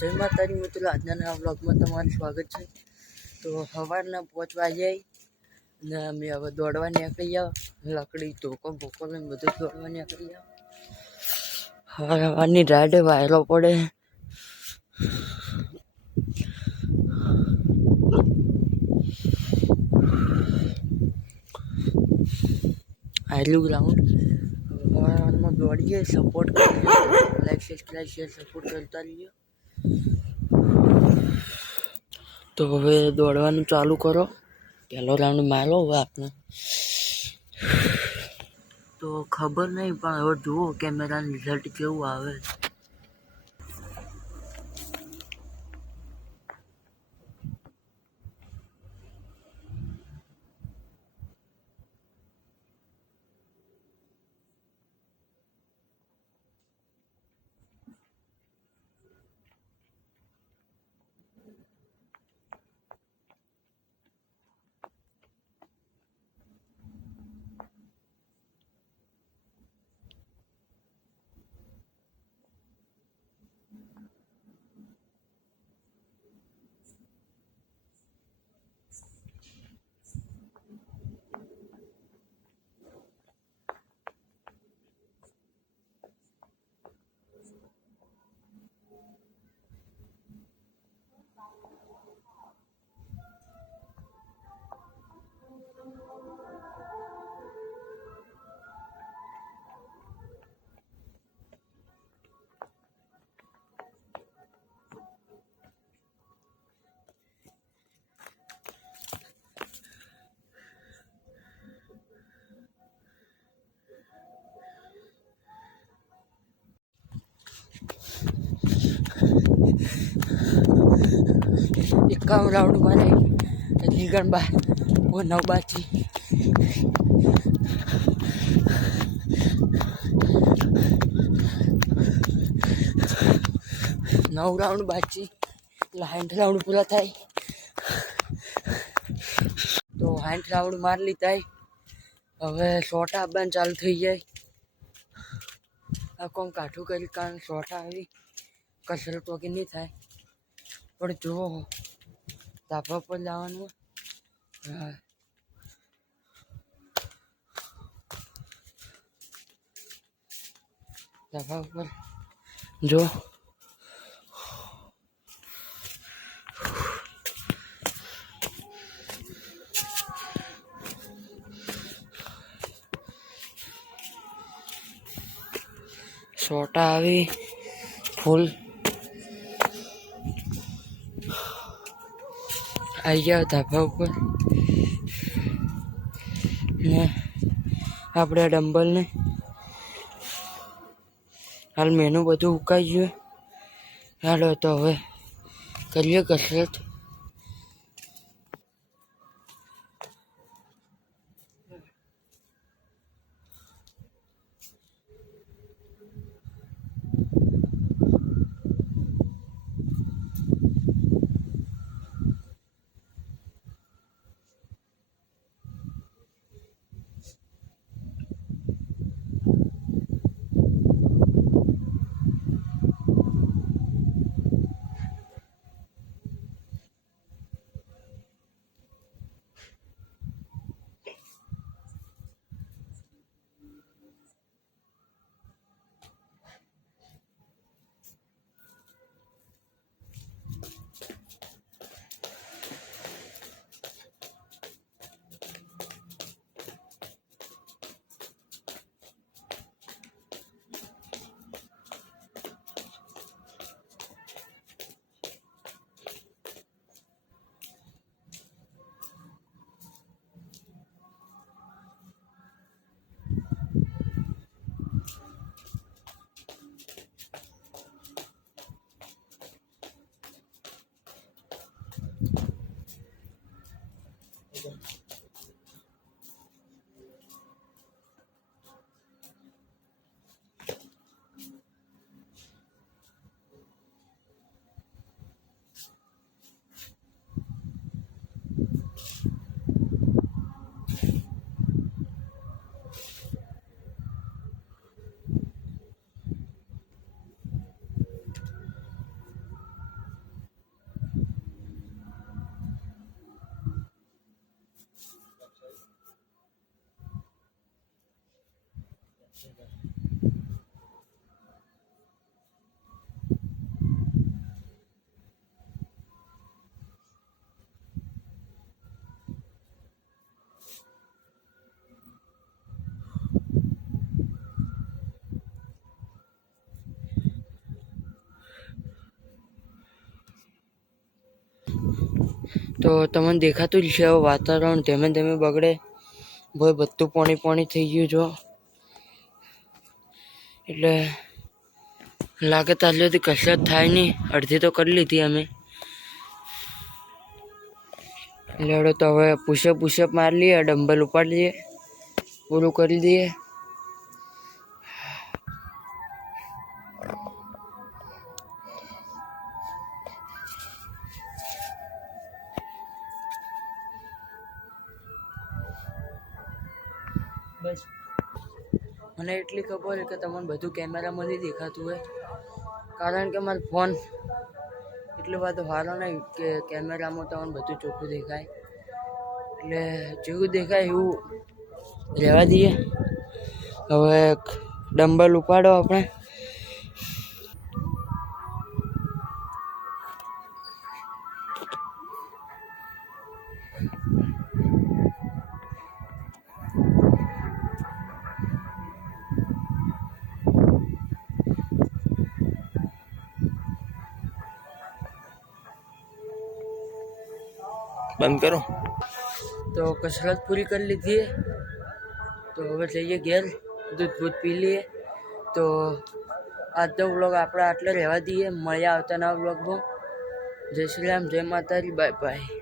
જય માતાજી મિત્રો, આજના નવા બ્લોગમાં તમારું સ્વાગત છે. તો સવારના પાંચ વાગે ને અમે હવે દોડવા નીકળી જાવ લકડી ધોકો ભોકો લઈને બધું દોડવા નીકળી જાવ સવારની રાડે વાયરો પડે. આયલું ગ્રાઉન્ડ સવારમાં દોડીએ સપોર્ટ કરીએ. લાઈક સબસ્ક્રાઈબ શેર સપોર્ટ કરતા રહીએ. તો હવે દોડવાનું ચાલુ કરો પહેલો રાઉન્ડ મારો હવે આપને તો ખબર નહીં, પણ હવે જુઓ કેમેરાનું રિઝલ્ટ કેવું આવે છે. એકાવન રાઉન્ડ મારે લીગણ બા ઓ નવ બાથી નવ રાઉન્ડ બાકી સાઠ રાઉન્ડ પૂરા થાય. તો સાઠ રાઉન્ડ મારી લીધા. હવે સોટા આપવાનું ચાલુ થઈ જાય. આ કોમ કાઠું કરી કારણ સોટા આવી. કસરત વગર નહીં થાય. પણ જુઓ. ધાબા પર લાવવાનું હા ધાબા ઉપર જો સોટા આવી ફૂલ આવી ધાબા ઉપર ને આપણે ડંબલને હાલ મેનુ બધું ઉકાઈ ગયું. હાલો તો હવે કરીએ કસરત. તો તમને દેખાતું જ છે વાતાવરણ ધીમે ધીમે બગડે. ભાઈ બધું પાણી પાણી થઈ ગયું જો. એટલે લાગે તાર હતી કસરત થાય નહીં. અડધી તો કરી લીધી અમે. એટલે તો હવે પુશઅપ પુશઅપ મારી લઈએ, ડમ્બલ ઉપાડી લઈએ, પૂરું કરી દઈએ મને એટલી ખબર કે તમને બધું કેમેરામાં નહીં દેખાતું હોય. કારણ કે મારો ફોન એટલો બધો સારો નહીં કે કેમેરામાં તમને બધું ચોખ્ખું દેખાય. એટલે જેવું દેખાય એવું રહેવા દઈએ. હવે ડંબલ ઉપાડો આપણે. બંધ કરો. તો કસરત પૂરી કરી લીધી. તો હવે જઈએ ઘેર, દૂધ બૂધ પી લઈએ. તો આજનો વ્લોગ આપણે આટલે રહેવા દઈએ. મળ્યા આવતા નવા જય શ્રી રામ, જય માતાજી બાય બાય